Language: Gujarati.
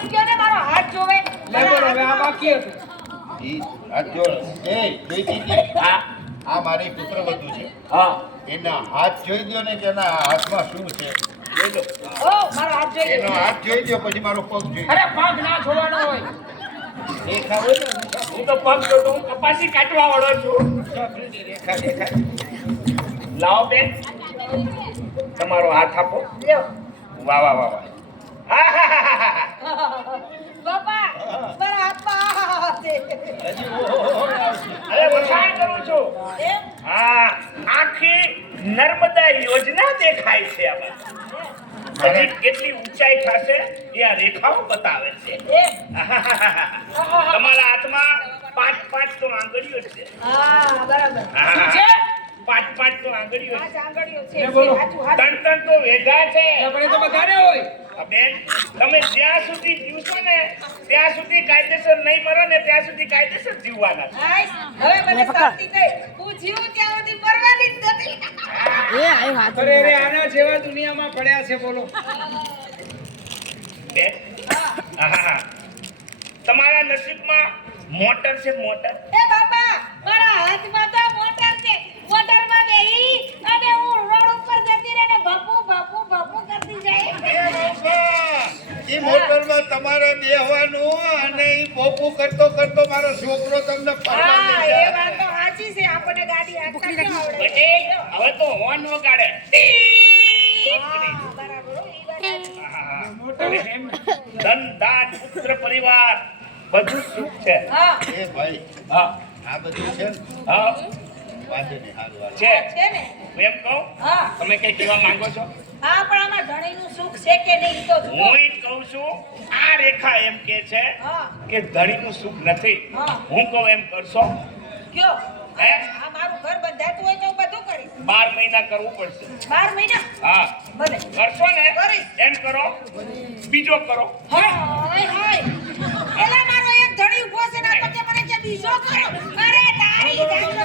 એમ કહો ને મારો હાથ જોવે. લે બોલો હવે આ બાકી હતું. ઈ હાથ જોડ. એ જોઈ દીધી. આ મારી પુત્રવધુ છે. હા એના હાથ જોઈ દ્યો ને કે એના હાથમાં શું છે જોઈ લો. ઓ મારો હાથ જોઈ એનો લો. હાથ જોઈ દ્યો પછી મારો પગ જોઈ અરે પગ ના છોડવાનો હોય. રેખા હોય ને હું તો પગ જોતો હું કપાસી કાઢવા વાળો છું. રેખા દેખાય. લાવો બેન તમારો હાથ આપો. લ્યો. વાહ વાહ વાહ વાહ. આહાહાહા. બાપા મારા હાથમાં છે. હજી ઓહો આવશે. અરે વખાણ કરું છું. એમ? હા આખી નર્મદા યોજના દેખાય છે આમાં. હજી કેટલી ઊંચાઈ થશે એ આ રેખાઓ બતાવે છે. એમ? તમારા હાથમાં 5 તો આંગળીઓ છે. હા બરાબર. હા. છે? 5 તો આંગળીઓ આ છે. આંગળીઓ છે. લે બોલો. સાચું હાથ. 3 તો વેઢા છે. આપણે તો બધાને હોય. આ બેન તમે જ્યાં સુધી જીવશો ને ત્યાં સુધી કાયદેસર નહીં મરો ને ત્યાં સુધી કાયદેસર જીવવાના છે. આઈસ, હવે મને શાંતિ થઈ. હું જીવું ત્યાં સુધી મરવાની જ નથી. અરે રે આના જેવા દુનિયામાં પડ્યા છે બોલો. બેન આહાહા. તમારા નસીબમાં મોટર છે મોટર. એ બાપા મારા હાથમાં તો મોટર છે. મોટરમાં બેહી અને હું રોડ ઉપર જતી રહીને ભપુ ભપુ ભપુ કરતી જાય. ઈ મોટરમાં તમારે બેહવાનું અને ઈ પોપુ કરતો કરતો મારો છોકરો તમને ફરવા હા લઈ એ જાય. વાત તો સાચી છે. આપણને ગાડી હાંકતા કેમ આવડે? બટે હવે તો હોર્ન વગાડે. હા, બરાબર હો, ઈ વાત સાચી. આહાહા. મોટર એમ ધન દાન પુત્ર પરિવાર બધું સુખ છે. હા એ ભાઈ હા આ બધું છે ને હા વાંધો નહીં હારું હારું. છે છે ને? હું એમ કહું હા તમે કઈ કહેવા માંગો છો? હા પણ આમાં ધણીનું સુખ છે કે નહીં ઈ તો જુઓ. હું ઈ જ કહું છું આ રેખા એમ કે છે હા કે ધણીનું સુખ નથી. હા. હું કહું એમ કરશો કયો? હે? આ મારું ઘર બંધાતું હોય તો હું બધું કરીશ. 12 મહિના કરવું પડશે. 12 મહિના હા ભલે. કરશો ને કરીશ. એમ કરો બીજો કરો. હાય હાય. એલા મારો એક ધણી ઊભો છે ને આ તો કે મને કે બીજો કરો. અરે તારી જાતનો